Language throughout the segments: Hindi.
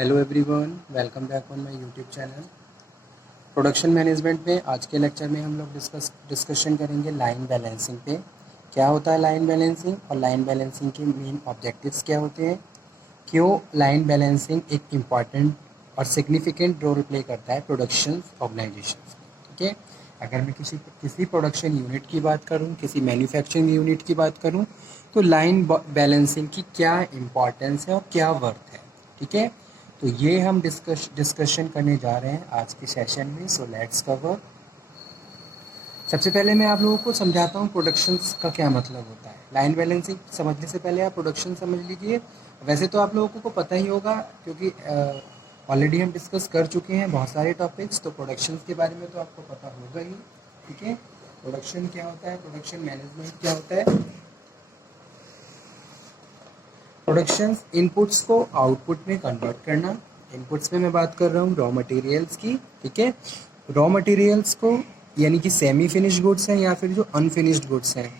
Hello everyone, welcome back on my YouTube channel. Production management में आज के लेक्चर में हम लोग डिस्कशन करेंगे लाइन बैलेंसिंग पे। क्या होता है लाइन बैलेंसिंग और लाइन बैलेंसिंग के मेन ऑब्जेक्टिव्स क्या होते हैं, क्यों लाइन बैलेंसिंग एक इम्पॉर्टेंट और सिग्निफिकेंट रोल प्ले करता है प्रोडक्शन ऑर्गेनाइजेशन। ठीक है, अगर मैं किसी प्रोडक्शन यूनिट की बात करूं, किसी मैन्युफैक्चरिंग यूनिट की बात करूं, तो लाइन बैलेंसिंग की क्या इम्पॉर्टेंस है और क्या वर्थ है। ठीक है, तो ये हम डिस्कशन करने जा रहे हैं आज के सेशन में। So let's cover. सबसे पहले मैं आप लोगों को समझाता हूँ प्रोडक्शन का क्या मतलब होता है। लाइन बैलेंसिंग समझने से पहले आप प्रोडक्शन समझ लीजिए। वैसे तो आप लोगों को पता ही होगा क्योंकि ऑलरेडी हम डिस्कस कर चुके हैं बहुत सारे टॉपिक्स, तो प्रोडक्शन के बारे में तो आपको पता होगा ही। ठीक है, प्रोडक्शन क्या होता है, प्रोडक्शन मैनेजमेंट क्या होता है। प्रोडक्शन इनपुट्स को आउटपुट में कन्वर्ट करना। इनपुट्स में मैं बात कर रहा हूँ रॉ मटेरियल्स की। ठीक है, रॉ मटेरियल्स को यानी कि सेमी फिनिश गुड्स हैं या फिर जो अनफिनिश्ड गुड्स हैं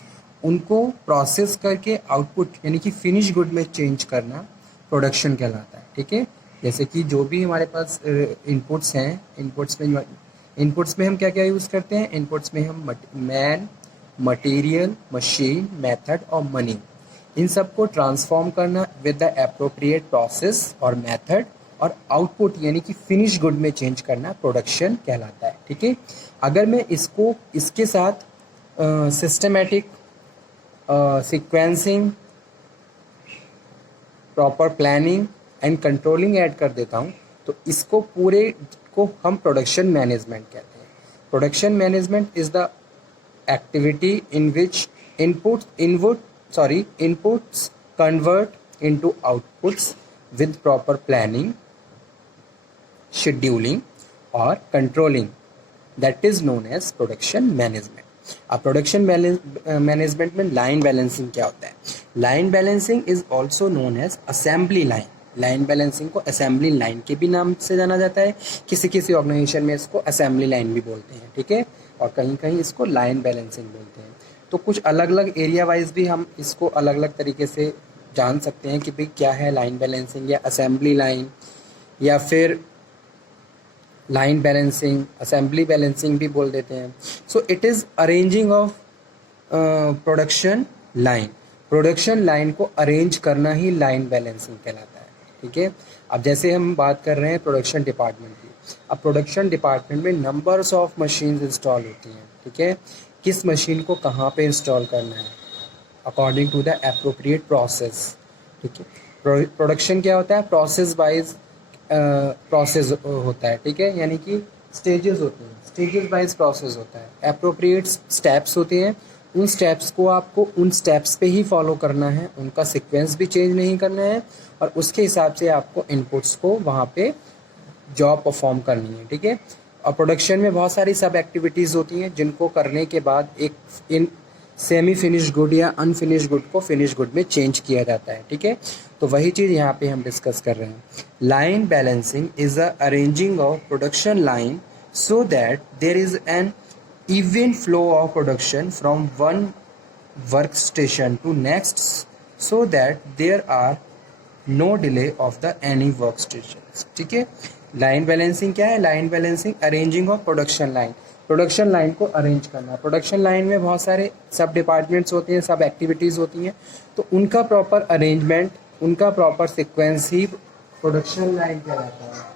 उनको प्रोसेस करके आउटपुट यानी कि फिनिश गुड में चेंज करना प्रोडक्शन कहलाता है। ठीक है, जैसे कि जो भी हमारे पास इनपुट्स हैं, इनपुट्स में हम क्या क्या यूज़ करते हैं। इनपुट्स में हम मैन, मटेरियल, मशीन, मेथड और मनी, इन सब को ट्रांसफॉर्म करना विद द एप्रोप्रिएट प्रोसेस और मेथड, और आउटपुट यानी कि फिनिश गुड में चेंज करना प्रोडक्शन कहलाता है। ठीक है, अगर मैं इसको इसके साथ systematic sequencing, proper planning and controlling add कर देता हूँ तो इसको पूरे को हम प्रोडक्शन मैनेजमेंट कहते हैं। Production management is the activity in which inputs convert into outputs with proper planning, scheduling or controlling, that is known as production management. अब प्रोडक्शन मैनेजमेंट में लाइन बैलेंसिंग क्या होता है। Line balancing is also known as assembly line. Line balancing को असेंबली लाइन के भी नाम से जाना जाता है, किसी किसी ऑर्गेनाइजेशन में इसको असेंबली लाइन भी बोलते हैं। ठीक है, और कहीं कहीं इसको लाइन बैलेंसिंग बोलते हैं। तो कुछ अलग अलग एरिया वाइज भी हम इसको अलग अलग तरीके से जान सकते हैं कि भाई क्या है लाइन बैलेंसिंग या असेंबली लाइन या फिर लाइन बैलेंसिंग, असेंबली बैलेंसिंग भी बोल देते हैं। So it is arranging of production line. Production line को अरेंज करना ही लाइन बैलेंसिंग कहलाता है। ठीक है, अब जैसे हम बात कर रहे हैं प्रोडक्शन डिपार्टमेंट की। अब प्रोडक्शन डिपार्टमेंट में नंबर्स ऑफ मशीन्स इंस्टॉल होती हैं। ठीक है, किस मशीन को कहाँ पे इंस्टॉल करना है according to the appropriate process. ठीक है, प्रोडक्शन क्या होता है, प्रोसेस वाइज प्रोसेस होता है। ठीक है, यानी कि स्टेजेस होते हैं, स्टेजेस वाइज प्रोसेस होता है। एप्रोप्रिएट स्टेप्स होते हैं, उन स्टेप्स को आपको उन स्टेप्स पे ही फॉलो करना है, उनका सीक्वेंस भी चेंज नहीं करना है, और उसके हिसाब से आपको इनपुट्स को वहाँ पे जॉब परफॉर्म करनी है। ठीक है, और प्रोडक्शन में बहुत सारी सब एक्टिविटीज़ होती हैं जिनको करने के बाद एक इन सेमी फिनिश गुड या अनफिनिश गुड को फिनिश गुड में चेंज किया जाता है। ठीक है, तो वही चीज़ यहाँ पे हम डिस्कस कर रहे हैं। Line balancing is a arranging of production line so that there is an even flow of production from one workstation to next, so that there are no delay of the any workstations. ठीक है, लाइन बैलेंसिंग क्या है, line balancing arranging of production line. Production line को अरेंज करना। प्रोडक्शन लाइन में बहुत सारे सब डिपार्टमेंट्स होते हैं, सब एक्टिविटीज़ होती हैं, तो उनका प्रॉपर अरेंजमेंट, उनका प्रॉपर सिक्वेंस ही प्रोडक्शन लाइन कहलाता है।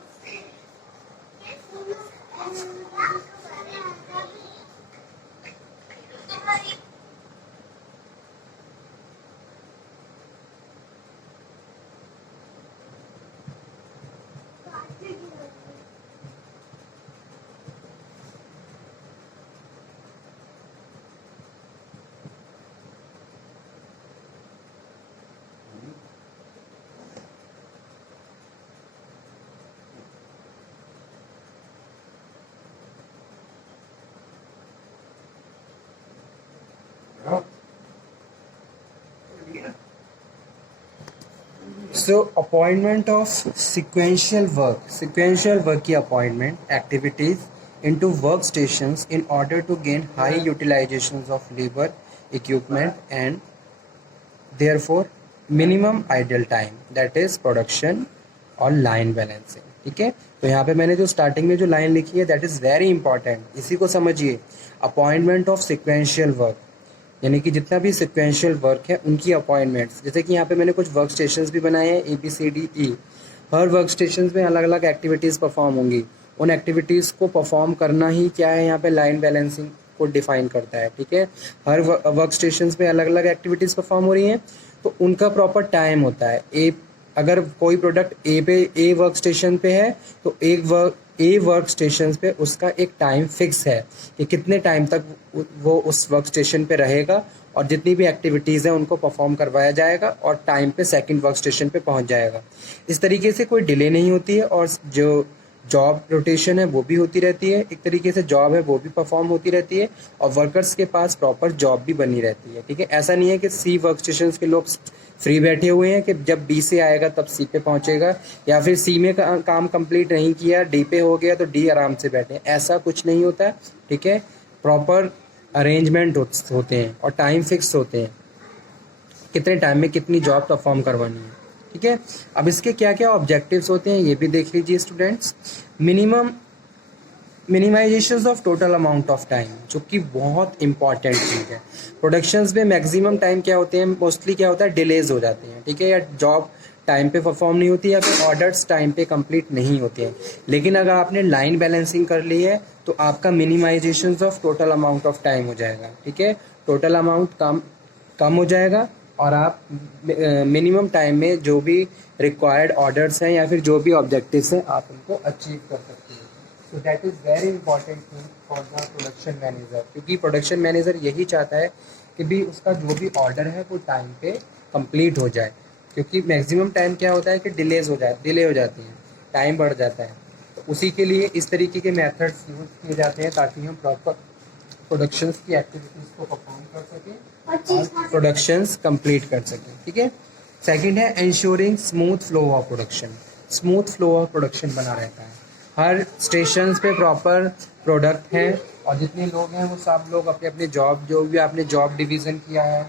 So appointment of sequential work की appointment activities into workstations in order to gain high utilizations of labor, equipment and therefore minimum idle time, that is production और लाइन बैलेंसिंग। ठीक है, तो यहाँ पे मैंने जो स्टार्टिंग में जो लाइन लिखी है दैट इज़ वेरी इंपॉर्टेंट, इसी को समझिए। अपॉइंटमेंट ऑफ सिक्वेंशियल वर्क, यानी कि जितना भी सिक्वेंशियल वर्क है उनकी अपॉइंटमेंट्स। जैसे कि यहाँ पे मैंने कुछ वर्क स्टेशंस भी बनाए हैं ABCDE। हर वर्क स्टेशन में अलग अलग एक्टिविटीज़ परफॉर्म होंगी, उन एक्टिविटीज़ को परफॉर्म करना ही क्या है यहाँ पे लाइन बैलेंसिंग को डिफाइन करता है। ठीक है, हर वर्क स्टेशन में अलग अलग एक्टिविटीज़ परफॉर्म हो रही हैं तो उनका प्रॉपर टाइम होता है। अगर कोई प्रोडक्ट ए वर्क स्टेशन पे है तो ए वर्क स्टेशन पे उसका एक टाइम फिक्स है कि कितने टाइम तक वो उस वर्क स्टेशन पे रहेगा और जितनी भी एक्टिविटीज़ हैं उनको परफॉर्म करवाया जाएगा और टाइम पे सेकंड वर्क स्टेशन पे पहुंच जाएगा। इस तरीके से कोई डिले नहीं होती है और जो जॉब रोटेशन है वो भी होती रहती है, एक तरीके से जॉब है वो भी परफॉर्म होती रहती है और वर्कर्स के पास प्रॉपर जॉब भी बनी रहती है। ठीक है, ऐसा नहीं है कि सी वर्क स्टेशन के लोग फ्री बैठे हुए हैं कि जब बी से आएगा तब सी पे पहुंचेगा, या फिर सी में काम कंप्लीट नहीं किया डी पे हो गया तो डी आराम से बैठे, ऐसा कुछ नहीं होता है। ठीक है, प्रॉपर अरेंजमेंट होते हैं और टाइम फिक्स होते हैं, कितने टाइम में कितनी जॉब परफॉर्म करवानी है। ठीक है, अब इसके क्या क्या ऑब्जेक्टिव्स होते हैं ये भी देख लीजिए students. Minimization of total amount of time, जो कि बहुत इंपॉर्टेंट चीज़ है। प्रोडक्शंस में मैक्सिमम टाइम क्या होते हैं, मोस्टली क्या होता है, डिलेज हो जाते हैं। ठीक है, या जॉब टाइम पे परफॉर्म नहीं होती या फिर ऑर्डर्स टाइम पे कंप्लीट नहीं होते हैं। लेकिन अगर आपने लाइन बैलेंसिंग कर ली है तो आपका minimization of total amount of time हो जाएगा। ठीक है, टोटल अमाउंट कम हो जाएगा और आप मिनिमम टाइम में जो भी रिक्वायर्ड ऑर्डर्स हैं या फिर जो भी ऑब्जेक्टिव्स हैं आप उनको अचीव कर सकते हैं। So that is very important thing for the production manager, क्योंकि प्रोडक्शन मैनेजर यही चाहता है कि भी उसका जो भी ऑर्डर है वो टाइम पे कंप्लीट हो जाए, क्योंकि मैक्सिमम टाइम क्या होता है कि डिले हो जाती हैं, टाइम बढ़ जाता है। तो उसी के लिए इस तरीके के मेथड्स यूज किए जाते हैं ताकि हम प्रॉपर प्रोडक्शंस की एक्टिविटीज़ को परफॉर्म कर सकें और प्रोडक्शंस कंप्लीट कर सकें। ठीक है, सेकंड है ensuring smooth flow of production. Smooth flow of production बना रहता है, हर स्टेशन पे प्रॉपर प्रोडक्ट है और जितने लोग हैं वो सब लोग अपने अपने जॉब, जो भी आपने जॉब डिवीज़न किया है,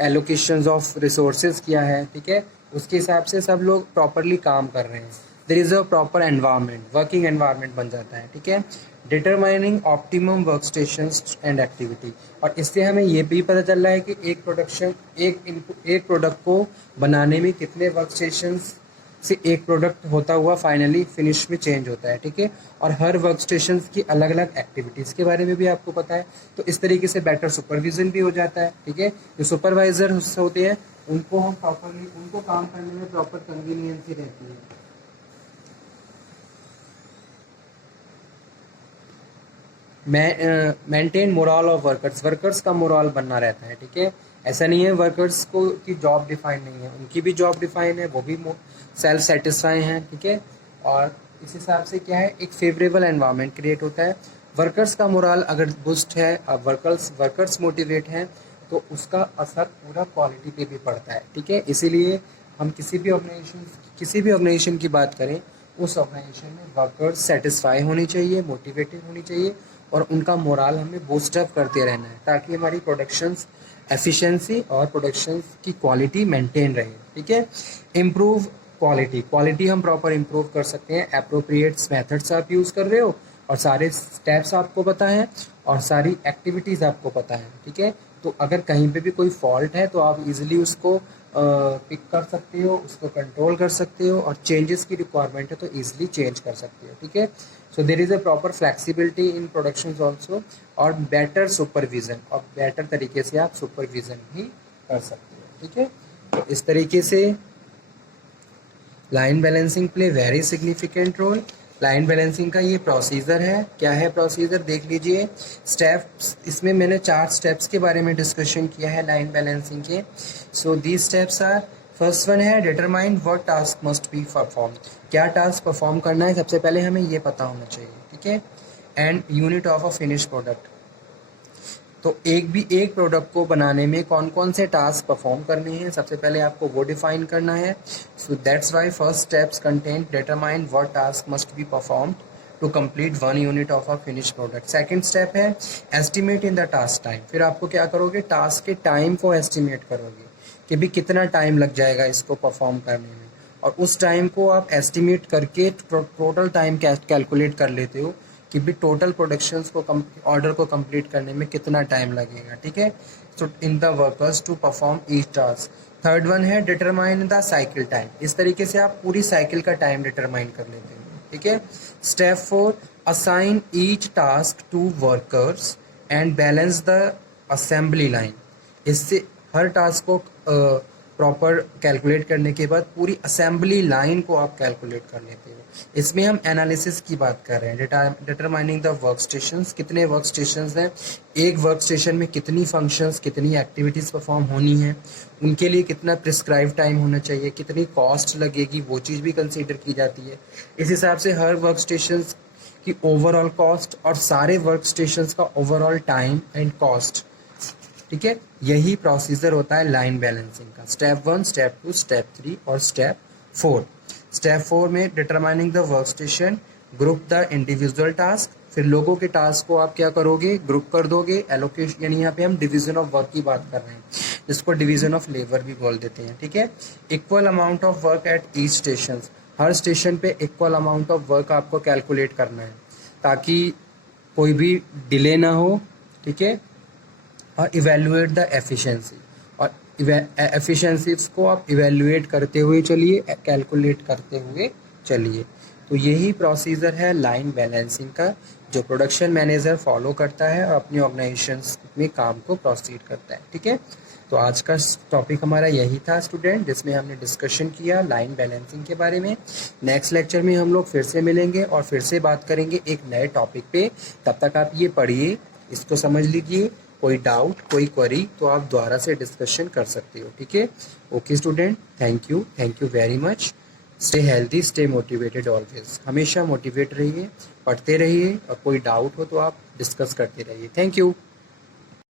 एलोकेशंस ऑफ रिसोर्सेज किया है, ठीक है, उसके हिसाब से सब लोग प्रॉपरली काम कर रहे हैं। There is a proper environment, working environment बन जाता है। ठीक है, determining optimum work stations and activity, और इससे हमें ये भी पता चल रहा है कि एक प्रोडक्ट को बनाने में कितने वर्क स्टेशंस से एक प्रोडक्ट होता हुआ फाइनली फिनिश में चेंज होता है। ठीक है, और हर वर्क स्टेशन की अलग अलग एक्टिविटीज़ के बारे में भी आपको पता है, तो इस तरीके से बेटर सुपरविजन भी हो जाता है। ठीक है, जो सुपरवाइजर होते हैं उनको हम प्रॉपरली, उनको काम करने में प्रॉपर कन्वीनियंसी रहती है। मेंटेन मोरल ऑफ वर्कर्स का मोरल बनना रहता है। ठीक है, ऐसा नहीं है वर्कर्स को की जॉब डिफाइन नहीं है, उनकी भी जॉब डिफाइन है, वो भी सेल्फ सेटिस्फाई हैं। ठीक है, और इस हिसाब से क्या है, एक फेवरेबल एनवायरनमेंट क्रिएट होता है। वर्कर्स का मोरल अगर बुस्ट है, अब वर्कर्स मोटिवेट हैं तो उसका असर पूरा क्वालिटी पे भी पड़ता है। ठीक है, इसीलिए हम किसी भी ऑर्गेनाइजेशन की बात करें, उस ऑर्गेनाइजेशन में वर्कर्स सेटिस्फाई होनी चाहिए, मोटिवेटेड होनी चाहिए और उनका मोरल हमें बूस्ट अप करते रहना है ताकि हमारी प्रोडक्शंस एफिशिएंसी और प्रोडक्शंस की क्वालिटी मेंटेन रहे। ठीक है, इम्प्रूव क्वालिटी हम प्रॉपर इम्प्रूव कर सकते हैं। अप्रोप्रिएट मेथड्स आप यूज़ कर रहे हो और सारे स्टेप्स आपको पता है और सारी एक्टिविटीज़ आपको पता है। ठीक है, तो अगर कहीं पे भी कोई फॉल्ट है तो आप इजीली उसको पिक कर सकते हो, उसको कंट्रोल कर सकते हो और चेंजेस की रिक्वायरमेंट है तो इजीली चेंज कर सकते हो। ठीक है, so there is a proper flexibility in production also और बेटर सुपरविज़न, और बेटर तरीके से आप सुपरविज़न भी कर सकते हो। ठीक है, तो इस तरीके से line balancing play very significant role. Line balancing का ये प्रोसीजर है, क्या है प्रोसीजर देख लीजिए। स्टेप्स, इसमें मैंने 4 स्टेप्स के बारे में डिस्कशन किया है लाइन बैलेंसिंग के। So these steps are, first one है determine what task must be perform, क्या टास्क परफॉर्म करना है सबसे पहले हमें ये पता होना चाहिए। ठीक है, and unit of a finish product, तो एक प्रोडक्ट को बनाने में कौन कौन से टास्क परफॉर्म करने हैं सबसे पहले आपको वो डिफाइन करना है। So that's why first steps contain determine what task must be performed to complete 1 unit of a finish product. Second step है estimate in the task time, फिर आपको क्या करोगे, टास्क के टाइम को एस्टिमेट करोगे कि भी कितना टाइम लग जाएगा इसको परफॉर्म करने में, और उस टाइम को आप एस्टिमेट करके टोटल टाइम कैलकुलेट कर लेते हो कि भी टोटल प्रोडक्शंस को ऑर्डर को कंप्लीट करने में कितना टाइम लगेगा, ठीक है। So in the workers to perform each task. Third one है डिटरमाइन द साइकिल टाइम। इस तरीके से आप पूरी साइकिल का टाइम डिटरमाइन कर लेते हो, ठीक है। Step 4, assign each task to workers and balance the assembly line. इससे हर टास्क को प्रॉपर कैलकुलेट करने के बाद पूरी असेंबली लाइन को आप कैलकुलेट कर लेते हो। इसमें हम एनालिसिस की बात कर रहे हैं, डिटरमाइनिंग द वर्क स्टेशंस, कितने वर्क स्टेशंस हैं, एक वर्क स्टेशन में कितनी फंक्शंस, कितनी एक्टिविटीज़ परफॉर्म होनी है, उनके लिए कितना प्रिस्क्राइब टाइम होना चाहिए, कितनी कॉस्ट लगेगी, वो चीज़ भी कंसीडर की जाती है। इस हिसाब से हर वर्क स्टेशंस की ओवरऑल कॉस्ट और सारे वर्क स्टेशंस का ओवरऑल टाइम एंड कॉस्ट, ठीक है। यही प्रोसीजर होता है लाइन बैलेंसिंग का। स्टेप 1, स्टेप 2, स्टेप 3 और स्टेप 4। स्टेप 4 में determining the work station, group the individual task. फिर लोगों के टास्क को आप क्या करोगे, ग्रुप कर दोगे। एलोकेशन, यानी यहाँ पे हम डिवीजन ऑफ वर्क की बात कर रहे हैं, जिसको डिवीजन ऑफ लेबर भी बोल देते हैं, ठीक है। Equal amount of work at each station. Her station पे इक्वल अमाउंट ऑफ वर्क आपको कैलकुलेट करना है ताकि कोई भी डिले ना हो, ठीक है। और इवेल्युएट द एफिशिएंसी, और एफिशिएंसीज को आप इवेल्युएट करते हुए चलिए, कैलकुलेट करते हुए चलिए। तो यही प्रोसीजर है लाइन बैलेंसिंग का, जो प्रोडक्शन मैनेजर फॉलो करता है और अपनी ऑर्गेनाइजेशन में काम को प्रोसीड करता है, ठीक है। तो आज का टॉपिक हमारा यही था स्टूडेंट, जिसमें हमने डिस्कशन किया लाइन बैलेंसिंग के बारे में। नेक्स्ट लेक्चर में हम लोग फिर से मिलेंगे और फिर से बात करेंगे एक नए टॉपिक पे। तब तक आप ये पढ़िए, इसको समझ लीजिए। कोई डाउट, कोई क्वेरी तो आप दोबारा से डिस्कशन कर सकते हो, ठीक है। Okay student, thank you very much. Stay healthy, stay motivated always. हमेशा मोटिवेट रहिए, पढ़ते रहिए, और कोई डाउट हो तो आप डिस्कस करते रहिए। Thank you.